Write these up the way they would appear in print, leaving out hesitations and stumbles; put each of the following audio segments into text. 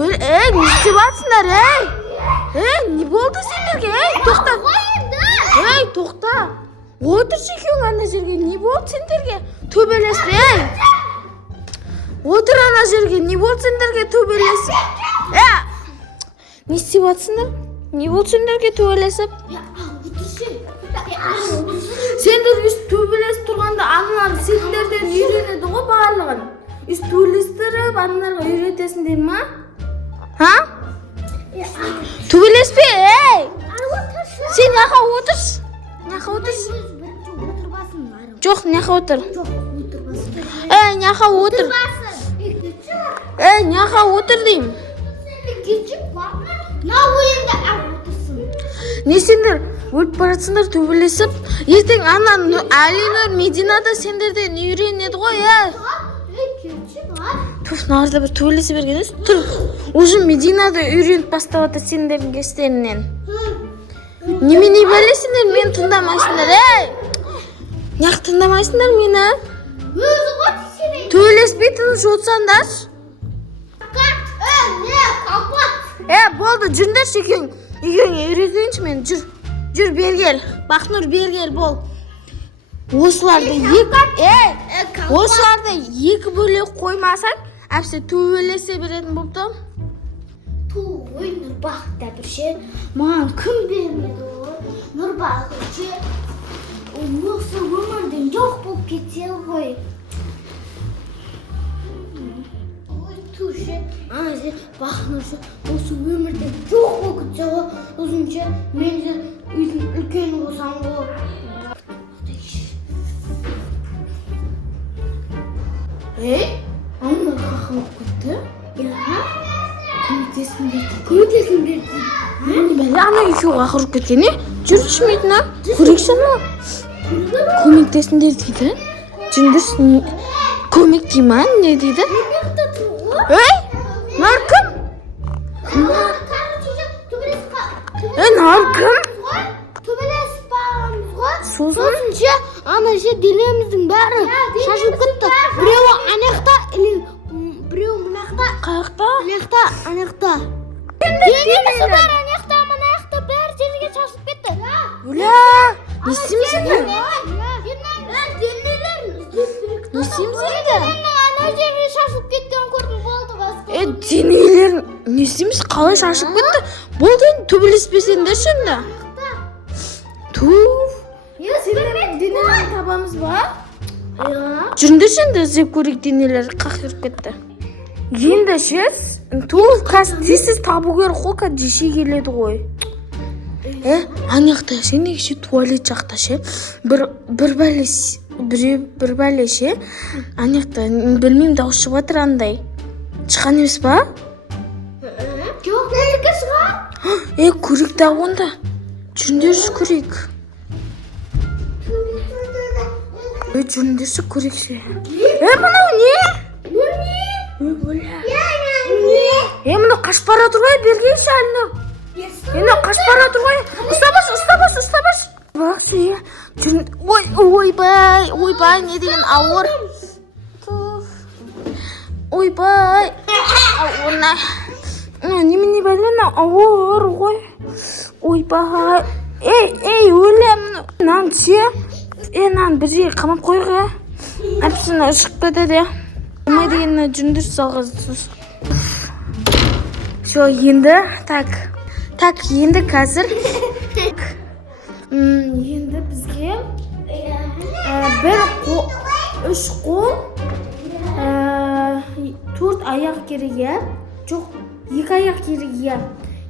не істеп жатсыңдар, не болды сендерге, тоқта. Тоқта. Отыршы екеуің ана жерге, не болды сендерге? Төбелеспе, Отыр ана жерге, не болды сендерге төбелесіп? Не істеп жатсыңдар? Не болды сендерге төбелесіп? Сендер үст төбелесіп тұрғанда аналар сендерден үйренеді ғой барлығын. Үст төбелестіріп аналарға үйретесіңдер ма? Төбелеспе, Сен неға отырсың? Неға отырсың? Жоқ, неға отыр? Неға отыр? Неға отыр деймін? Не сендер өліп баратсыңдар төбелесіп? Ертең ана Әлинұр Мединада сендерден үйренеді ғой, Туф, нарда бір төбелесе бергеніз. Тұр, уже Мединада үйреніп бастап жатыр сендердің кестерінен. Немене бәлесіңдер, мені тыңдамайсыңдар, Неғып тыңдамайсыңдар мені? Төбелеспей тыныш отырсаңдар. Болды, жүріңдерші екеуіңе үйретейінші мен, жүр бергел. Бақнұр бергел бол. Осыларды екі бөлек қоймасаң, әпсе төбелесе беретін болыпты. Нұрбақта бір ше, маған кім бермеді ғой? Нұрбақ ше, осы өмірден жоқ болып кетсе ғой. Бақнұршы, осы өмірден жоқ болып кетсе ғой. Өзінше, мен де үйдің үлкені болсам ғой. Анна қақылып кетті? Көмектесін берді. Ана екеу қақырып кеткен, жүрші мейтіні? Көрексің ма? Көмектесіндер дейді. Жүріндірсін көмек дей ма? Не дейді? Нар кім? Нар кім? Төбелесіп бағамыз ғой. Сосын? Ана же денеміздің бәрі шашылып кетті. Біреуі анақта, біреуі мұнақта. Қаяқта? Анақта. Денемізі бар анақта, мұнақта бәрі жерге шашылып кетті. Не істейміз енді? Не істейміз енді? Ана жерге шашылып кеткен көрдің болды басқа. Денелерін не істейміз? Қалай шашылып кетті? Болды енді төбелеспесеңдерші енді. Туф. Сендердің денелерін табамыз ба? Жүріңдерші енді іздеп көрейік, денелері қақырып кетті. Енді шес, туф, тезсіз табу керек қой, кәдеше келеді ғой. Анақта сен егеше туалет жақта ше, бір бәле ше, анақта білмеймін дауыс шығып жатыр андай. Шыққан емес па? Жоқ, нәлікі шыға? Көрейік та онда. Жүріңдерші көрейік. Жүріңдерші көрейікші. Мынау не? Мынау қашып бара тұр ғой, бергейші Әлинұр. Мынау қашып бара тұр ғой. Ұстабаш. Бақшы, ойбай, не деген ауыр. Ойбай. Ауырна. Немене бәлі, ауыр ғой. Ойбай. Өлем. Нан ше. Нан бір жер қамап қойға. Әпсіні ұшық кетеді. Олмай дегеніне жүріндір салғыз. Все, енді, енді қазір. Енді бізге үш қол, 4 аяқ керек, жоқ, 2 аяқ керек,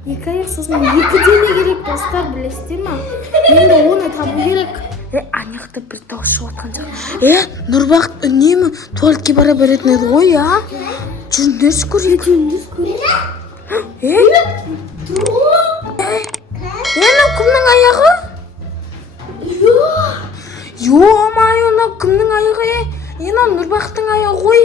2 аяқ сосын 2 дене керек, достар, білесіздер ма? Енді оны табу керек. Анақта бір дауыс шығып атқан жақ. Нұрбақ үнемі туалетке бара беретін еді ғой, жүріндерші көрейік. Мынау кімнің аяғы? Мынау кімнің аяғы? Мынау Нұрбақтың аяғы ғой,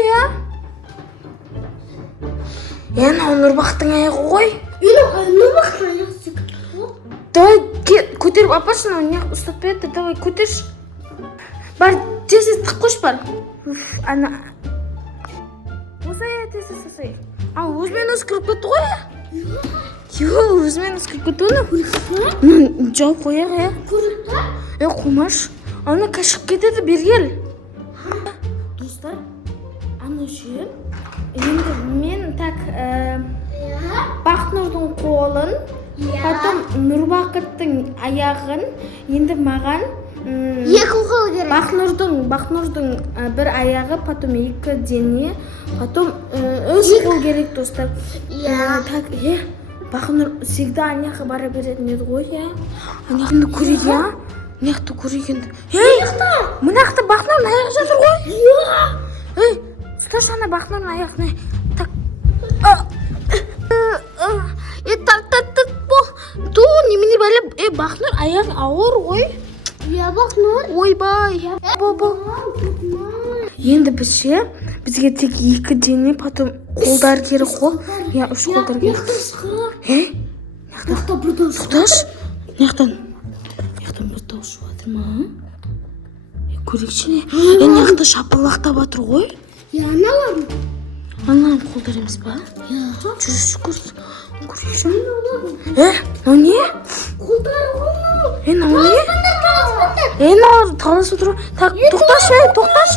Мынау Нұрбақтың аяғы ғой. Нұрбақтың аяғы секілді. Давай, көтеріп апаршы, неғып ұстап берді, давай, көтерші. Бар, тез тық қош бар. Осай, тез. Өзімен өзі кіріп кетті ғой. Өзімен өзі кіріп кетті оны. Жауып қояқ, қумаш. Ана кашық кетеді, бергел. Достар, ана ше. Енді мен так Бақнұрдың қолын, потом Нұрбақыттың аяғын, енді маған екі қол керек. Бақнұрдың бір аяғы, потом екі дене, потом үш қол керек, достар. Так, Бақнұр всегда аяққа бара беретін еді ғой, Аяқынды көрейік, Аяқты көрейік енді. Мұнақта Бақнұрдың аяғы жатыр ғой? Ұсташы ана Бақнұрдың аяғына. Так. Ту, немене бәлі, Бақнұр аяғы ауыр ғой. Бақнұр. Ойбай. Енді бізге тек екі дене, потом қолдар керек қол. Үш қолдар керек. Нақта бір дауыс. Тоқташ. Нақтан бір дауыс жатыр ма? Көрекші не? Нақта шапалақта батыр ғой? Аналарым. Аналарым қолдар емес ба? Жүрісі көрекші. Мынау не? Қолдары ғой. Мынау не? Мынау талас отыр. Так, тоқташ. Тоқташ.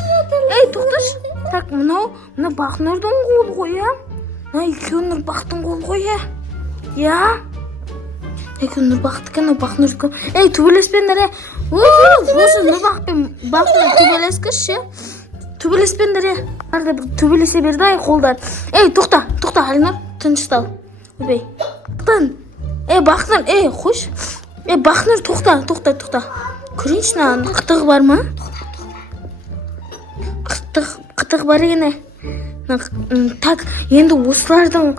Так, мынау Бақнұрдың қолы ғой, Мынау екеуі Нұрбақтың қолы ғой, Екеуі Нұрбақтікі, Бақнұрдікі. Төбелеспендер, осы Нұрбақ пен Бақнұр төбелескіш, Төбелеспендер, төбелесе берді, қолдар. Тоқта, Алинар, тыншыстал. Өбей. Бақнұр, қош. Бақнұр, тоқта. Көрейінші, қытығы бар ма? Қытығы бар ені. Так, енді осылардың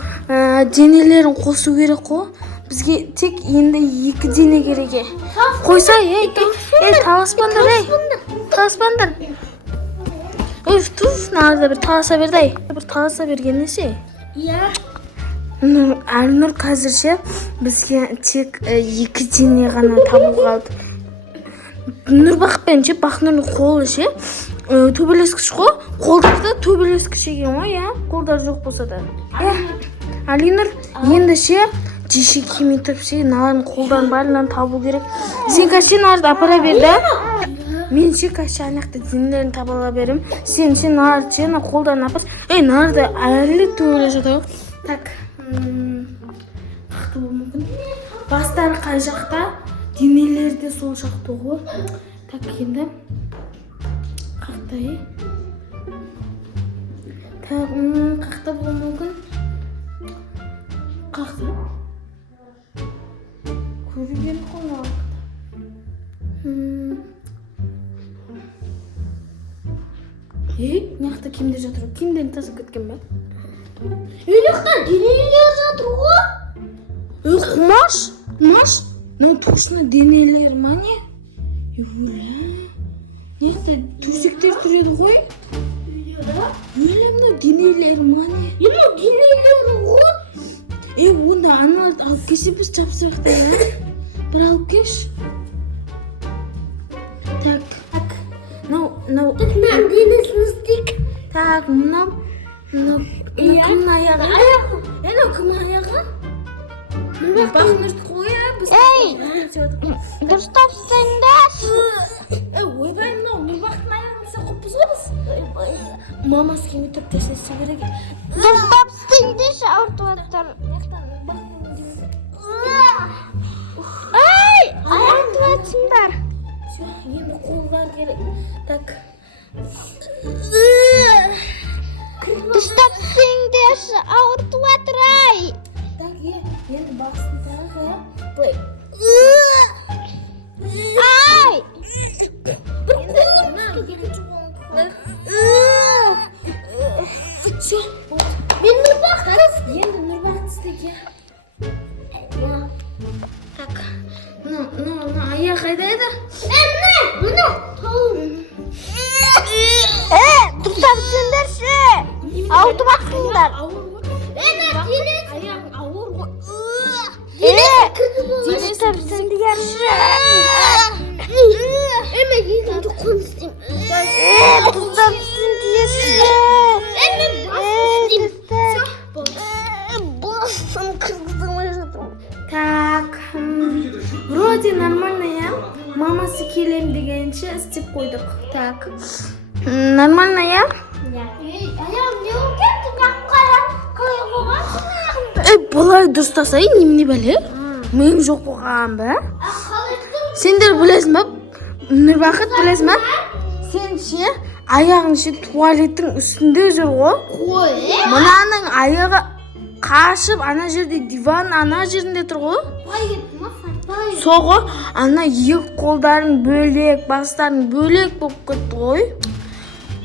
денелерін қосу керек қой. Бізге тек енді екі дене керек. Қойса, таласпандар. Нағырда бір таласа берді. Бір таласа берген несе? Әлнұр қазірше бізге тек екі дене ғана табу қалды. Нұрбақ пен Бақнұрдың қолы төбелескіш қой. Қолдарды төбелескіш екен ғой, қолдар жоқ болса да. Алинұр енді жеше кемей тұрып налардың қолдарын барлығын табу керек. Сен кәше нарды апара берді. Мен кәше анақта денелерін табала берім. Сен нарды қолдарын апар. Нарды әлі төбеле жатыр. Так, қақты бол мүмкін. Бастары қай жақта, денелері де сол жақта ғой. Так, енді қақта, Так, қақта бол мүмкін. Қақта. Көрген қол Нақта кемдер жатыр? Кемдерін тасып кеткен бе? Нақта денелер жатыр ғой? Құмаш? Точно денелер ма не? Нақта төсектер түреді ғой? Мына денелер ма не? Мына денелер ғой? Онда аналарды алып кесе біз жапсырақта, бір алып кеш. Так. Мынау. Так, мынау денесін іздейік. Так, мынау кімнің аяғы? Мынау кімнің аяғы? Бақнұрдікі ғой, Дұрыстапсыңдар. Ойбай, мынау Нұрбақтың аяғын бісе қоппыз ғой біз. Мамасы кеме тұрып тесесі керек. Дұрыстапсыңдар, ауыртып атыр. Ауыртып атсыңдар. Енді қолдар керек. Так. Дұрыстапсыңдар, ауыртып атыр. Так, енді бақсындағы. Бұлай. Мен Нұрбақтыз. Енді Нұрбақтыз деге. Так, аяқ қайда еді? Мына. Дұрыстапсыңдар, ауыртып атсыңдар. Аяғың ауыр ғой. Дұрыстапсыңдар. Мен екінші қон істеймін. Дұрыстапсыңдар. бірінші істеп қойдық. Так. Нормально, я? Аяғым не болып кетті? Қалай қойғансың? Бұлай дұрыстасай, немене бәле? Мен жоқ болған ба? Сендер білесің ба? Нұрбақыт білесің ба? Сен ше, аяғың ше туалеттің үстінде жүр ғой. Қой, Мынаның аяғы қашып, ана жерде диван ана жерінде тұр ғой. Бай кетті ма? Бай. Соғы, ана екі қолдарын бөлек, бастарын бөлек болып кетті ғой.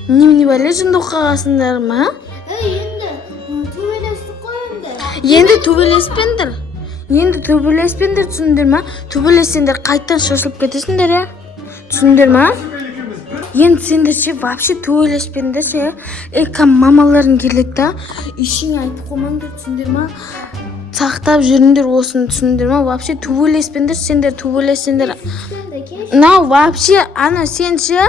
Немене бәле жынды оқығасыңдар ма? Енді төбелестік қой енді. Енді төбелеспендер түсіндір ма? Төбелессеңдер қайттан шошылып кетесіңдер, я? Түсіндір ма? Енді сендер ше, вообще төбелеспендер ше. Мамаларың келеді да, ішіңе айтып қоймаңдар, түсіндір ма? Сақтап жүріңдер осыны, түсіндір ма? Вообще төбелеспендер, сендер төбелессеңдер. Вообще, ана сен ше,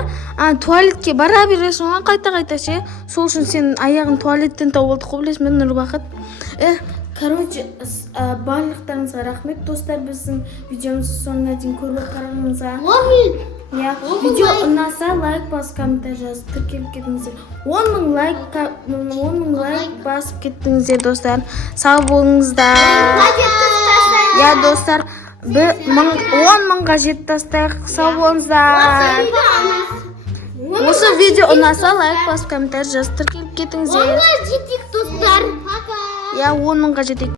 туалетке бара бересің, қайта ше. Сол үшін сен аяғын туалеттен тауып алды қой, білесің бе, Нұрбақыт? Короче, барлықтарыңызға рахмет, достар, біздің видеомызды соңына дейін көріп қарағаныңызға. Видео ұнаса, лайк басып, комментарий жазып, тіркеліп кетіңіздер. 10 000 лайк басып кеттіңіздер, достар. Сау болыңыздар. Я, достар, 10 000-ға жетіп тастайық. Сау болыңыздар. Осы видео ұнаса, лайк басып, комментарий жазып, тіркеліп кетіңіздер. 10 000-ға жетейік, достар. Я 10 000-ға жетейік.